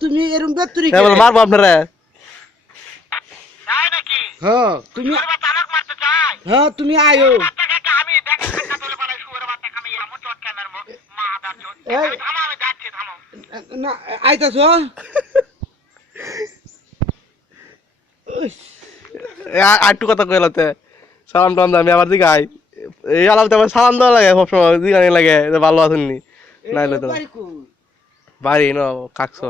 তুমি এরকম বেতুরি মারবো আপনারা হ্যাঁ তুমি হ্যাঁ তুমি আয়ো না আইতাছ আটটু কথা কইলাতে সালাম টালাম আমি আবার দিকে আই এই আলাপতে আমার সালাম দেওয়া লাগে সবসময় দিকে লাগে ভালো আছেননি নাইলে তো বাড়ি ন কাকস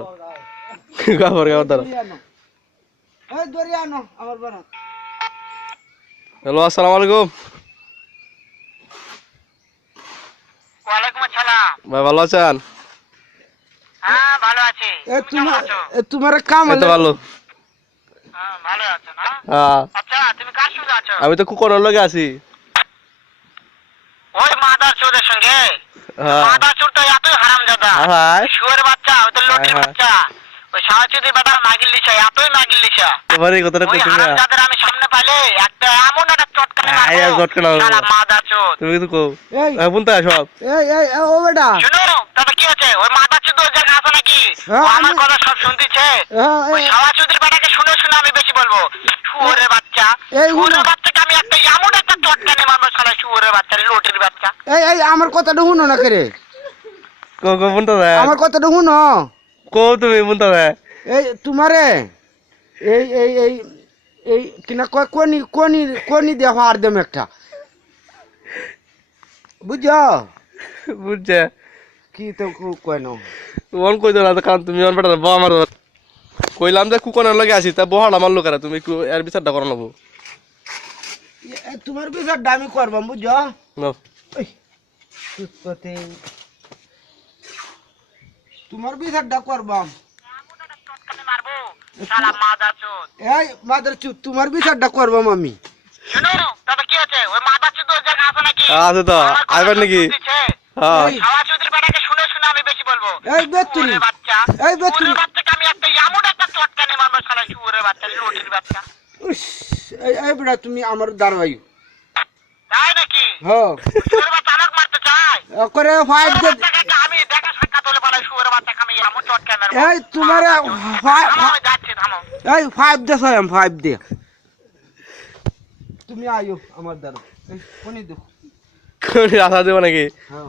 গাবর গাবর ধরো হ্যালো আসসালামু আলাইকুম ওয়ালাইকুম আসসালাম। ভাই ভালো আছেন? হ্যাঁ ভালো আছি। তোমার কাম এই তো ভালো। হ্যাঁ ভালো আছো না? হ্যাঁ আচ্ছা তুমি কার সঙ্গে আছো? আমি তো কুকুরের লগে আছি। ওই মাদার চোরের সঙ্গে? হ্যাঁ মাদার চোর তো এতই হারামজাদা। হাই শুয়োরের বাচ্চা, ওই তো লটির বাচ্চা। ওই সাওয়াচুদির বেটা নাগিল লিসা, এতই নাগিল লিসা। তোমার এই কথাটা ওই কইতে না হারামজাদার আমি সামনে পাইলে একটা এমন একটা চটকানি আই আর মারবো। চটকানা মারবো। শালা মাদার চোর। তুমি কিছু কও এই বুনতা সব এই ও বেটা শুনো তাতে কি আছে? ওই মাদার চোদ ওই জায়গা আছে নাকি? হ্যাঁ, ও আমার আমি- কথা সব শুনতেছে। হ্যাঁ, ওই সাওয়াচুদির বেটাকে শুনে শুনে আমি বেশি বলবো। শুয়োরের বাচ্চা। এই শুয়োরের বাচ্চাকে আমি একটা এমন একটা চটকানি মারবো শালা শুয়োরের বাচ্চা, লটির বাচ্চা। এই আমার কথাটা শুনো না করে কো কো বুনতা আমার কথাটা শুনো কো তুমি বুনতা এই তোমারে এই এই এই এই কিনা কোনি কোনি কোনি দিয়ে হার দেম একটা বুঝছো বুঝছে কি তো কয় না ওন কই দাও না কারণ তুমি ওন বেটা বউ আমার কইলাম যে কুকুরের লগে আছি তা বহাল আমার লোকেরা তুমি একটু এর বিচারটা করো নেবো তোমার বিচার দামি করবাম বুঝছো নাও তোমার বিচারটা করবাম এমন একটা চটকানি মারবো শালা মাদার চোদ। এই মাদার চুপ তোমার বিচারটা করবাম আমি শুনো তাতে কি আছে? ওই মাদার চোদ ওই জায়গা আছে নাকি? আছে তো আমার কথা আইবেন সব নাকি শুনতেছে। হ্যাঁ এই, সাওয়াচুদির বেটাকে শুনে শুনে আমি বেশি বলবো। এই বেতুরি শুয়োরের বাচ্চা। এই বেতুরি শুয়োরের বাচ্চাকে আমি একটা এমন একটা চটকানি মারবো শালা শুয়োরের বাচ্চা, লটির বাচ্চা। উস, এই বেটা তুমি আমার দাঁড়াই তাই নাকি? হ্যাঁ শুয়োরের বাচ্চা আমাকে মারতে চায়? করে ফাইভ শুয়োরের বাচ্চাকে আমি দেখা সাক্ষাৎ হলে বলে শুয়োরের বাচ্চাকে আমি এমন চটকানি মারবো। এই তোমার থামো, আমি যাচ্ছি থামো। এই ফাইভ দে সায়াম ফাইভ দে তুমি আয়ো আমার দ্বারা এই কোনি দেখো কোন রাস্তা দেবো নাকি হ্যাঁ